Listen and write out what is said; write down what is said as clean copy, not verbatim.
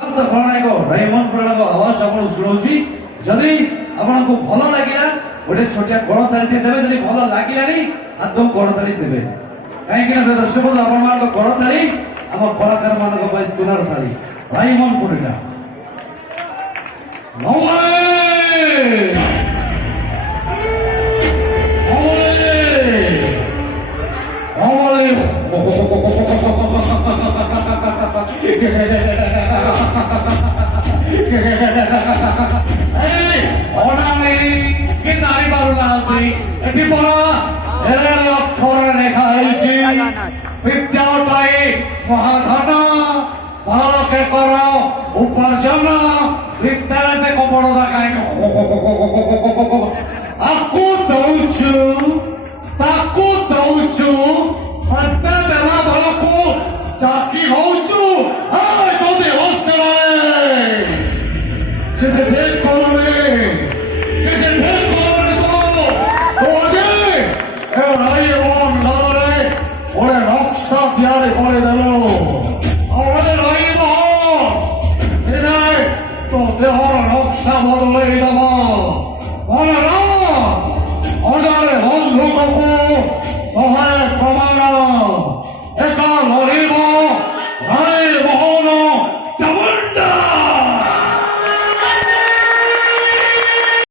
ଖଳନାୟକ ରାଇମଣ୍ଡ ପ୍ରଣାଳୀଙ୍କ ଆବାଜ ଆପଣଙ୍କୁ ଶୁଣାଉଛି। ଯଦି ଆପଣଙ୍କୁ ଭଲ ଲାଗିଲା ଗୋଟେ ଛୋଟିଆ କରତାଳିଟେ ଦେବେ, ଯଦି ଭଲ ଲାଗିଲାନି ଆଦୌ କରତାଳି ଦେବେ। କାହିଁକି ନା ଦର୍ଶକ ବନ୍ଧୁ, ଆପଣମାନଙ୍କ କରତାଳି ଆମ କଳାକାର ମାନଙ୍କ ପାଇଁ ସୁନାର ଥାଳି। ରାଇମଣ୍ଡ ପୁରୀଟା মহাধন ভালকে কর উপার্জন বিদ্যালয়তে কপড় দেখায় আকু দৌছু তাকু দৌছু হাতে দেলা ভালকু চাকি হউছু যদি হোস্টেলে কিছু ঠিক করবে কিছু ঠিক করবে তো আজে এ রাইমন ধরে ওরে নকশা তৈরি করে দিল। আমাদের রাইমন তো দেহর নকশা বদলে